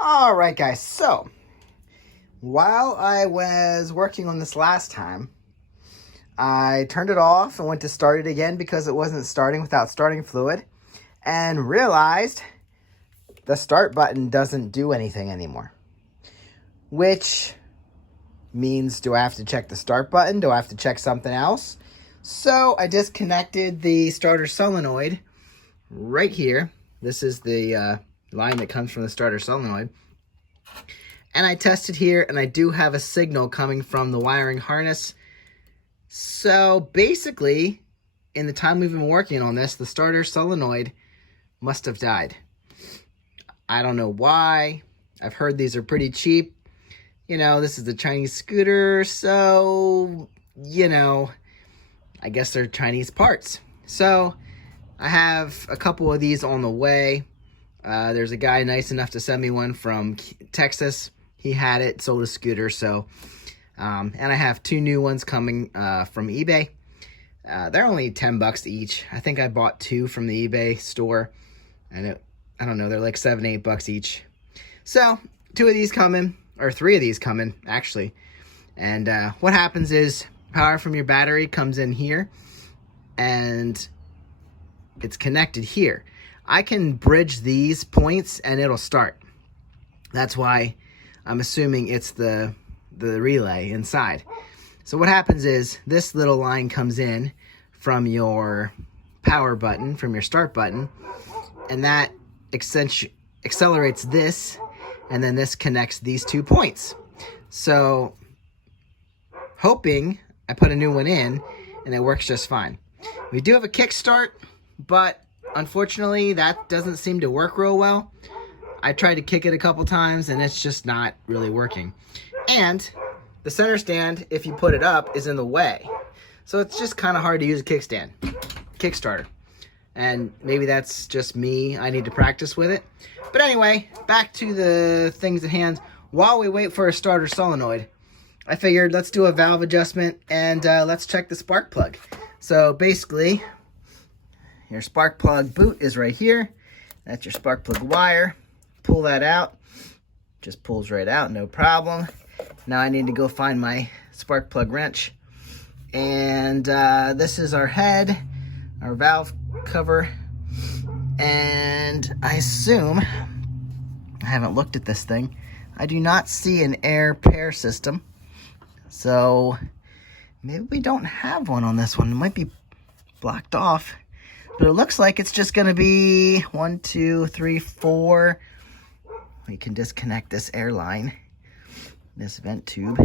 All right, guys. So, while I was working on this last time, I turned it off and went to start it again because it wasn't starting without starting fluid, and realized the start button doesn't do anything anymore. Which means, do I have to check the start button? Do I have to check something else? So I disconnected the starter solenoid right here. This is the line that comes from the starter solenoid. And I tested here, and I do have a signal coming from the wiring harness. So basically, in the time we've been working on this, the starter solenoid must have died. I don't know why. I've heard these are pretty cheap. You know, this is the Chinese scooter, so, you know, I guess they're Chinese parts. So I have a couple of these on the way. There's a guy nice enough to send me one from Texas. He had it, sold a scooter. So, and I have two new ones coming from eBay. They're only $10 each. I think I bought two from the eBay store, and I don't know, they're like $7, $8 each. So two of these coming, or three of these coming actually. And what happens is power from your battery comes in here, and it's connected here. I can bridge these points and it'll start. That's why I'm assuming it's the relay inside. So what happens is this little line comes in from your power button, from your start button, and that accelerates this, and then this connects these 2 points. So hoping I put a new one in and it works just fine. We do have a kickstart, but unfortunately that doesn't seem to work real well. I tried to kick it a couple times and it's just not really working. And the center stand, if you put it up, is in the way. So it's just kind of hard to use a kickstarter. And maybe that's just me. I need to practice with it. But anyway, back to the things at hand. While we wait for a starter solenoid, I figured let's do a valve adjustment and let's check the spark plug. So basically, your spark plug boot is right here. That's your spark plug wire. Pull that out. Just pulls right out, no problem. Now I need to go find my spark plug wrench. And this is our head, our valve cover. And I assume, I haven't looked at this thing, I do not see an air pair system. So maybe we don't have one on this one. It might be blocked off. But it looks like it's just going to be 1, 2, 3, 4. We can disconnect this air line, this vent tube.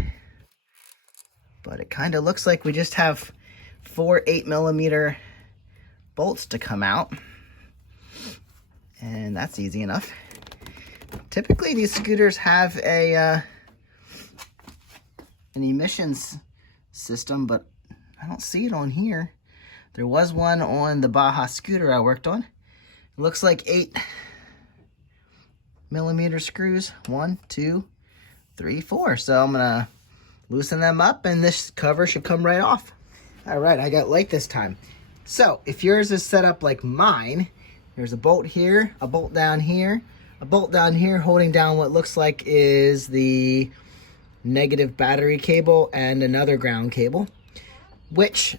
But it kind of looks like we just have 4 8mm bolts to come out. And that's easy enough. Typically these scooters have an emissions system, but I don't see it on here. There was one on the Baja scooter I worked on. It looks like 8mm screws. 1, 2, 3, 4. So I'm gonna loosen them up and this cover should come right off. All right, I got light this time. So if yours is set up like mine, there's a bolt here, a bolt down here, a bolt down here holding down what looks like is the negative battery cable and another ground cable, which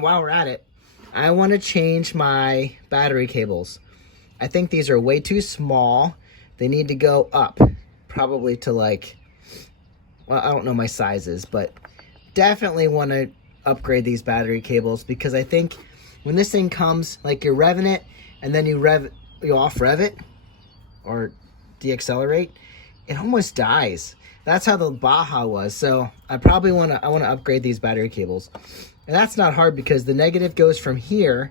while we're at it, I want to change my battery cables. I think these are way too small. They need to go up, probably to like, well, I don't know my sizes, but definitely want to upgrade these battery cables, because I think when this thing comes, like you're revving it and then you off rev it or deaccelerate, it almost dies. That's how the Baja was. So I probably want to upgrade these battery cables. And that's not hard because the negative goes from here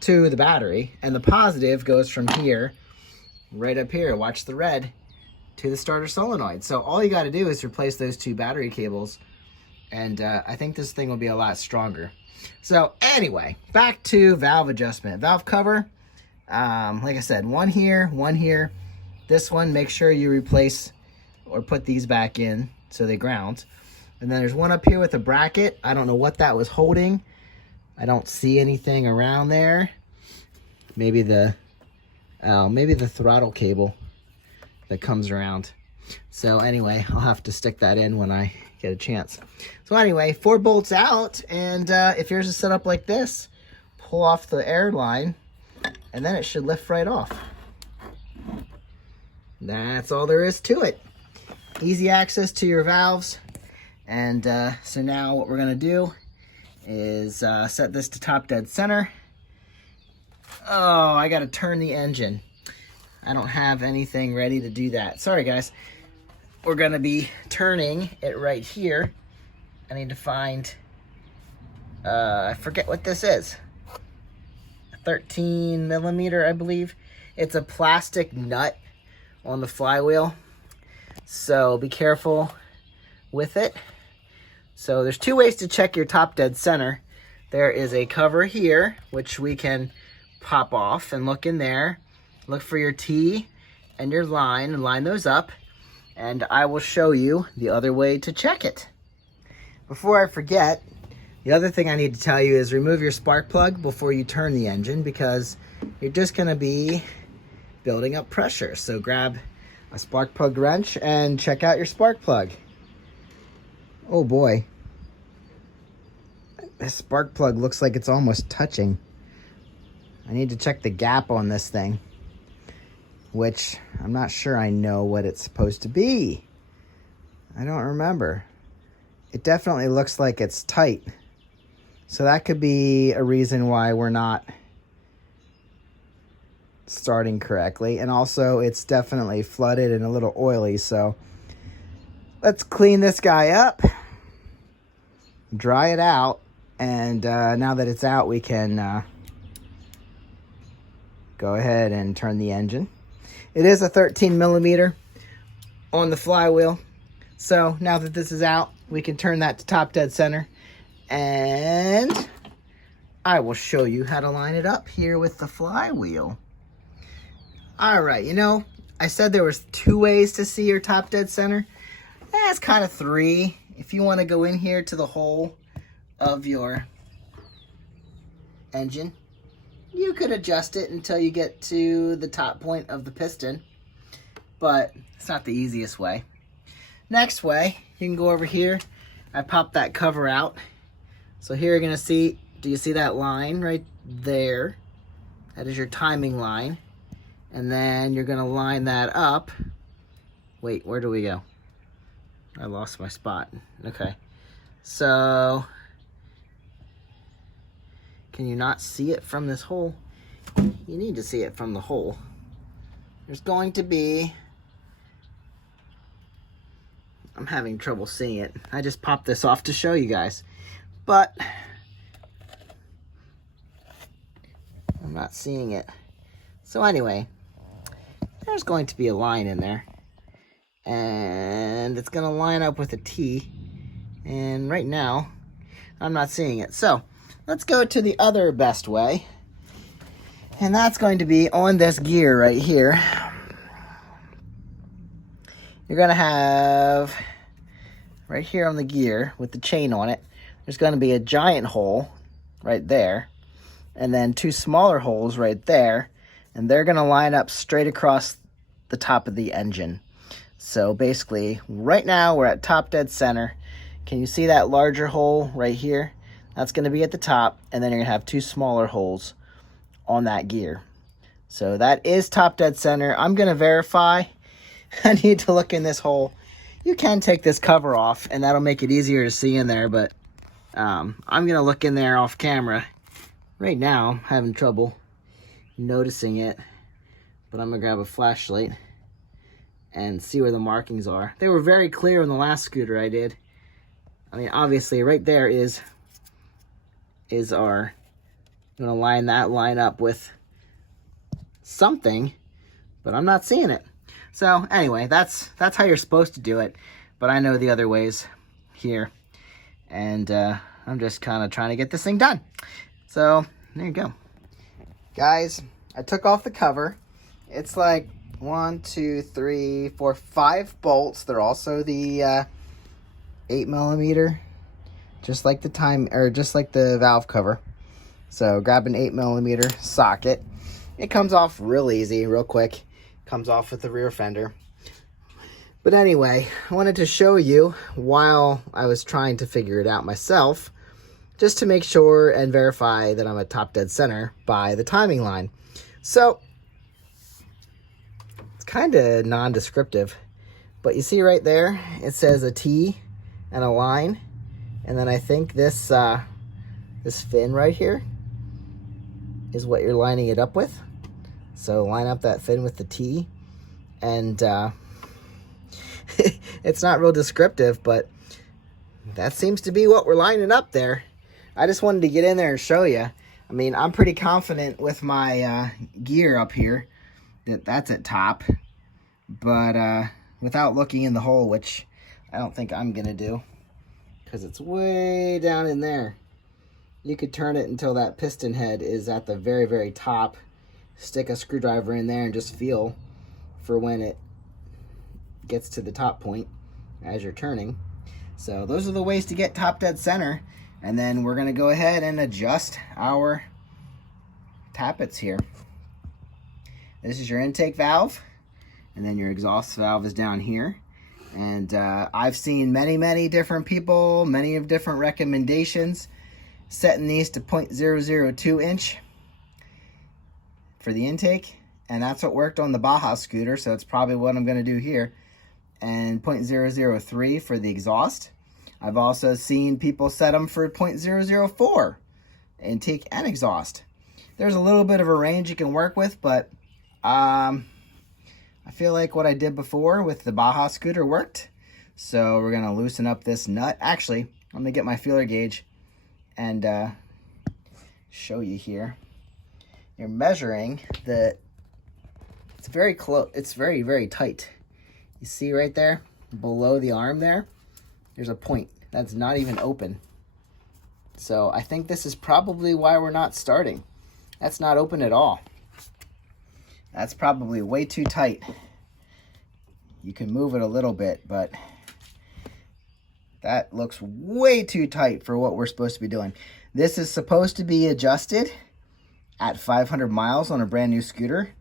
to the battery and the positive goes from here right up here, watch the red, to the starter solenoid. So all you got to do is replace those 2 battery cables, and I think this thing will be a lot stronger. So anyway, back to valve adjustment. Valve cover, like I said, one here, one here. This one, make sure you replace or put these back in so they ground. And then there's one up here with a bracket. I don't know what that was holding. I don't see anything around there. Maybe the throttle cable that comes around. So anyway, I'll have to stick that in when I get a chance. So anyway, 4 bolts out, and if yours is set up like this, pull off the air line, and then it should lift right off. That's all there is to it. Easy access to your valves. And so now what we're gonna do is set this to top dead center. Oh, I gotta turn the engine. I don't have anything ready to do that. Sorry guys. We're gonna be turning it right here. I need to find, I forget what this is. 13 millimeter, I believe. It's a plastic nut on the flywheel. So be careful with it. So there's 2 ways to check your top dead center. There is a cover here, which we can pop off and look in there. Look for your T and your line and line those up. And I will show you the other way to check it. Before I forget, the other thing I need to tell you is remove your spark plug before you turn the engine, because you're just gonna be building up pressure. So grab a spark plug wrench and check out your spark plug. Oh boy. This spark plug looks like it's almost touching. I need to check the gap on this thing, which I'm not sure I know what it's supposed to be. I don't remember. It definitely looks like it's tight. So that could be a reason why we're not starting correctly. And also it's definitely flooded and a little oily. So let's clean this guy up, dry it out. And now that it's out, we can go ahead and turn the engine. It is a 13 millimeter on the flywheel. So now that this is out, we can turn that to top dead center. And I will show you how to line it up here with the flywheel. All right, you know, I said there was 2 ways to see your top dead center. That's kind of 3. If you want to go in here to the hole of your engine, you could adjust it until you get to the top point of the piston, but it's not the easiest way. Next way, you can go over here. I popped that cover out. So here you're gonna see, do you see that line right there? That is your timing line. And then you're gonna line that up. Wait, where do we go? I lost my spot. Okay. So, can you not see it from this hole? You need to see it from the hole. There's going to be, I'm having trouble seeing it. I just popped this off to show you guys, but I'm not seeing it. So anyway, there's going to be a line in there, and it's going to line up with a T, and right now I'm not seeing it. So let's go to the other best way, and that's going to be on this gear right here. You're going to have right here on the gear with the chain on it, there's going to be a giant hole right there, and then 2 smaller holes right there, and they're going to line up straight across the top of the engine. So basically, right now we're at top dead center. Can you see that larger hole right here? That's going to be at the top, and then you're going to have 2 smaller holes on that gear. So that is top dead center. I'm going to verify. I need to look in this hole. You can take this cover off, and that'll make it easier to see in there, but I'm going to look in there off camera. Right now, I'm having trouble noticing it, but I'm going to grab a flashlight and see where the markings are. They were very clear on the last scooter I did. I mean, obviously, right there is our, I'm going to line that line up with something, but I'm not seeing it. So anyway, that's how you're supposed to do it, but I know the other ways here, and I'm just kind of trying to get this thing done. So there you go. Guys, I took off the cover. It's like 1, 2, 3, 4, 5 bolts. They're also the 8 millimeter, just like the valve cover. So grab an 8 millimeter socket. It comes off real easy, real quick. Comes off with the rear fender. But anyway, I wanted to show you while I was trying to figure it out myself, just to make sure and verify that I'm at top dead center by the timing line. So, it's kind of non-descriptive, but you see right there, it says a T and a line, and then I think this this fin right here is what you're lining it up with. So line up that fin with the T, and it's not real descriptive, but that seems to be what we're lining up there. I just wanted to get in there and show you. I mean, I'm pretty confident with my gear up here that that's at top, but without looking in the hole, which I don't think I'm gonna do because it's way down in there. You could turn it until that piston head is at the very, very top. Stick a screwdriver in there and just feel for when it gets to the top point as you're turning. So those are the ways to get top dead center. And then we're going to go ahead and adjust our tappets here. This is your intake valve, and then your exhaust valve is down here. And I've seen many different people, many of different recommendations, setting these to 0.002 inch for the intake. And that's what worked on the Baja scooter, so it's probably what I'm going to do here. And 0.003 for the exhaust. I've also seen people set them for 0.004 intake and exhaust. There's a little bit of a range you can work with, but I feel like what I did before with the Baja scooter worked. So we're gonna loosen up this nut. Actually, I'm gonna get my feeler gauge and show you here. You're measuring the, it's very close, it's very tight. You see right there, below the arm there, there's a point that's not even open. So I think this is probably why we're not starting. That's not open at all. That's probably way too tight. You can move it a little bit, but that looks way too tight for what we're supposed to be doing. This is supposed to be adjusted at 500 miles on a brand new scooter,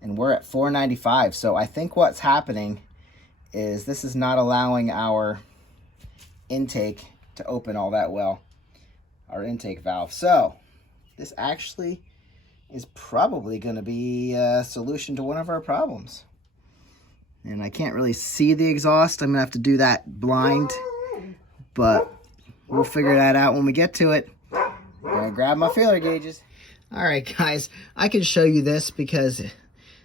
and we're at 495. So I think what's happening is this is not allowing our intake to open all that well, our intake valve. So this actually is probably going to be a solution to one of our problems. And I can't really see the exhaust. I'm going to have to do that blind, but we'll figure that out when we get to it. I'm going to grab my feeler gauges. All right, guys, I can show you this because,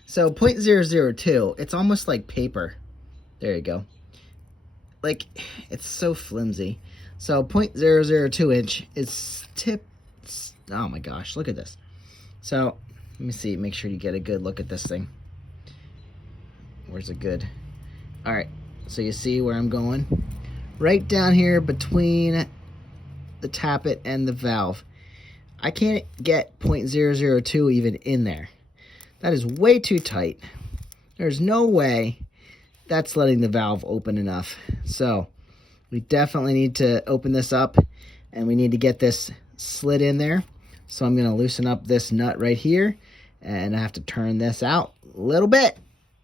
so 0.002, it's almost like paper. There you go. Like, it's so flimsy. So 0.002 inch is oh my gosh, look at this. So let me see, make sure you get a good look at this thing. Where's it good? All right, so you see where I'm going? Right down here between the tappet and the valve. I can't get 0.002 even in there. That is way too tight. There's no way that's letting the valve open enough. So we definitely need to open this up, and we need to get this slid in there. So I'm going to loosen up this nut right here, and I have to turn this out a little bit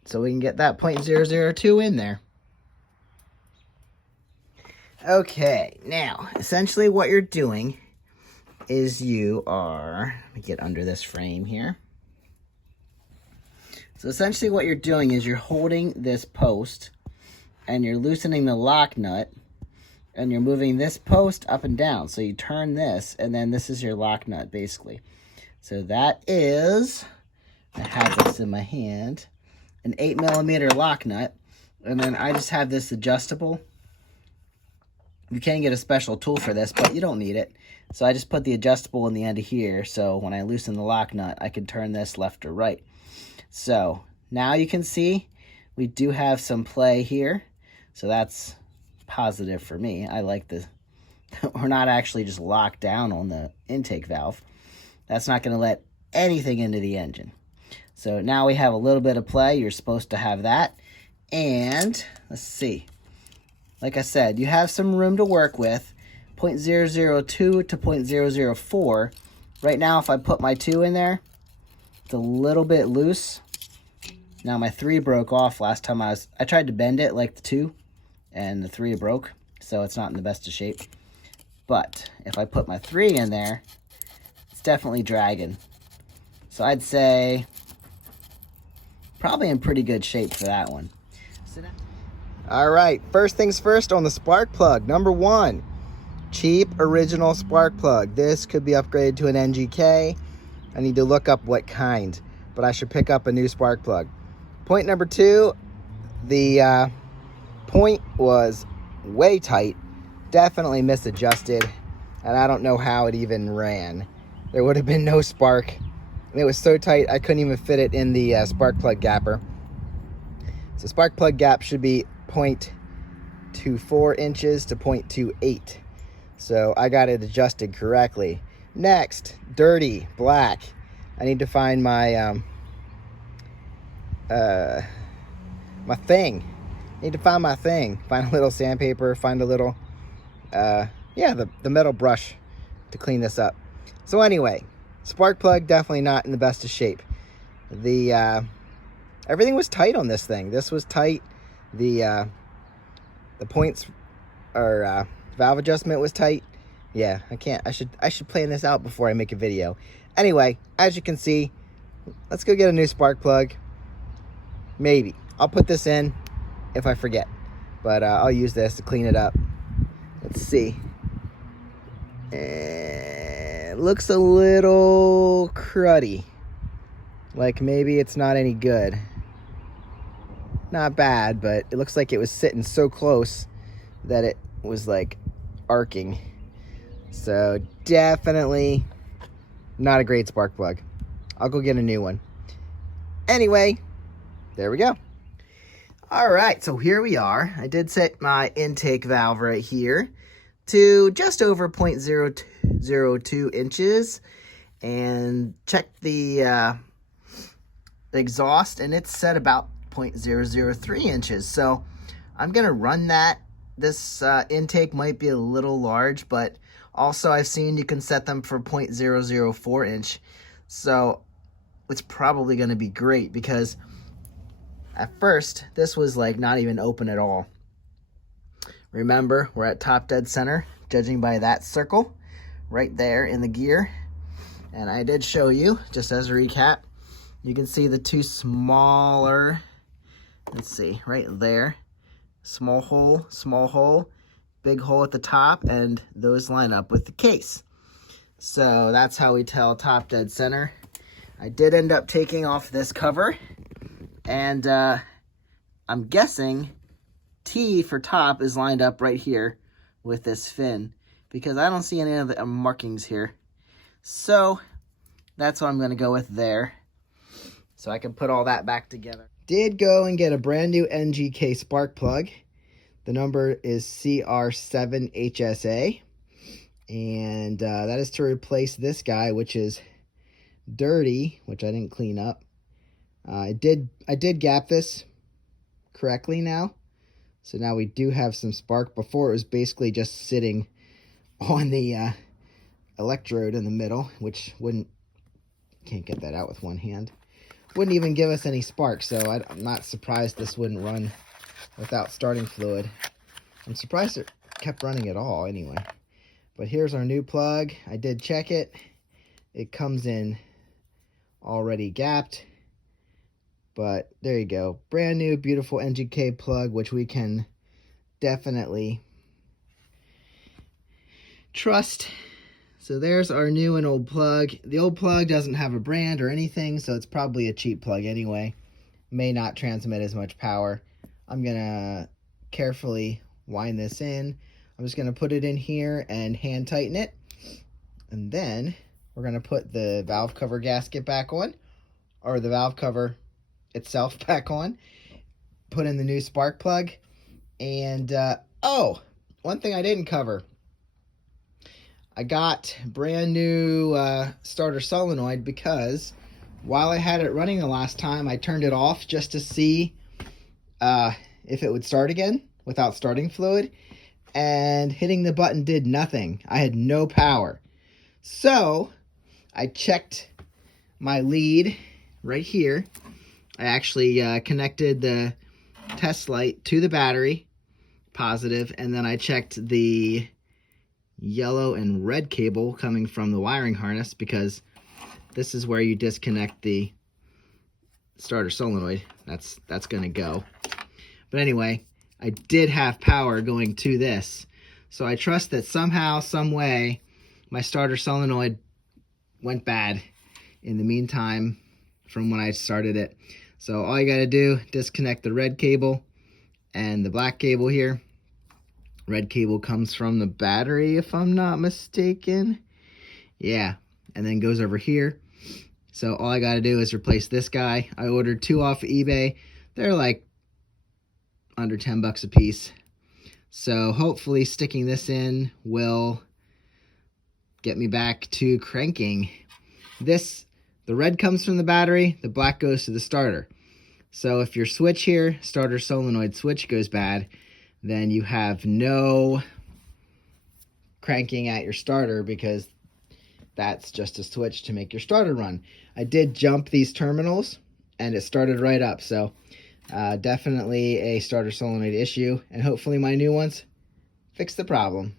so we can get that 0.002 in there. Okay, now essentially what you're doing is you are, let me get under this frame here. So essentially what you're doing is you're holding this post and you're loosening the lock nut and you're moving this post up and down. So you turn this and then this is your lock nut basically. So that is, I have this in my hand, an 8mm lock nut. And then I just have this adjustable. You can get a special tool for this, but you don't need it. So I just put the adjustable in the end of here. So when I loosen the lock nut, I can turn this left or right. So now you can see we do have some play here. So that's positive for me. I like this. We're not actually just locked down on the intake valve. That's not going to let anything into the engine. So now we have a little bit of play. You're supposed to have that. And let's see. Like I said, you have some room to work with. 0.002 to 0.004. Right now, if I put my 2 in there, it's a little bit loose. Now my 3 broke off last time I tried to bend it like the 2, and the 3 broke, so it's not in the best of shape. But if I put my 3 in there, it's definitely dragging. So I'd say probably in pretty good shape for that one. All right, first things first on the spark plug. Number 1, cheap original spark plug. This could be upgraded to an NGK. I need to look up what kind, but I should pick up a new spark plug. Point number 2, the point was way tight, definitely misadjusted, and I don't know how it even ran. There would have been no spark. It was so tight I couldn't even fit it in the spark plug gapper. So spark plug gap should be 0.24 inches to 0.28. So I got it adjusted correctly. Next, dirty black. I need to find my my thing. Need to find my thing. Find a little sandpaper, find a little yeah, the metal brush to clean this up. So anyway, spark plug definitely not in the best of shape. The everything was tight on this thing. This was tight. The points or valve adjustment was tight. Yeah, I should plan this out before I make a video. Anyway, as you can see, let's go get a new spark plug. Maybe I'll put this in if I forget, but I'll use this to clean it up. Let's see. It looks a little cruddy, like maybe it's not any good. Not bad, but it looks like it was sitting so close that it was like arcing. So definitely not a great spark plug. I'll go get a new one. Anyway, there we go. All right, so here we are. I did set my intake valve right here to just over 0.002 inches and checked the exhaust, and it's set about 0.003 inches. So I'm gonna run that. This intake might be a little large, but also I've seen you can set them for 0.004 inch. So it's probably gonna be great, because at first this was like not even open at all. Remember, we're at top dead center, judging by that circle right there in the gear. And I did show you, just as a recap, you can see the 2 smaller, let's see, right there. Small hole, big hole at the top, and those line up with the case. So that's how we tell top dead center. I did end up taking off this cover, and I'm guessing T for top is lined up right here with this fin, because I don't see any of the markings here. So that's what I'm going to go with there, so I can put all that back together. Did go and get a brand new NGK spark plug. The number is CR7HSA, and that is to replace this guy, which is dirty, which I didn't clean up. I did gap this correctly now, so now we do have some spark. Before it was basically just sitting on the electrode in the middle, which can't get that out with one hand. Wouldn't even give us any spark, so I'm not surprised this wouldn't run without starting fluid. I'm surprised it kept running at all anyway. But here's our new plug. I did check it. It comes in already gapped, but there you go. Brand new, beautiful NGK plug, which we can definitely trust. So there's our new and old plug. The old plug doesn't have a brand or anything, so it's probably a cheap plug anyway. May not transmit as much power. I'm gonna carefully wind this in. I'm just gonna put it in here and hand tighten it. And then we're gonna put the valve cover gasket back on, or the valve cover itself back on. Put in the new spark plug. And, oh, one thing I didn't cover. I got brand new starter solenoid, because while I had it running the last time, I turned it off just to see if it would start again without starting fluid, and hitting the button did nothing. I had no power. So I checked my lead right here I actually connected the test light to the battery, positive, and then I checked the yellow and red cable coming from the wiring harness, because this is where you disconnect the starter solenoid. That's gonna go. But anyway, I did have power going to this, so I trust that somehow, some way, my starter solenoid went bad in the meantime from when I started it. So all you gotta do, disconnect the red cable and the black cable here. Red cable comes from the battery, if I'm not mistaken. Yeah, and then goes over here. So all I gotta do is replace this guy. I ordered 2 off of eBay. They're like under 10 bucks a piece. So hopefully sticking this in will get me back to cranking. The red comes from the battery, the black goes to the starter. So if your switch here, starter solenoid switch, goes bad, then you have no cranking at your starter, because that's just a switch to make your starter run. I did jump these terminals and it started right up. So definitely a starter solenoid issue, and hopefully my new ones fix the problem.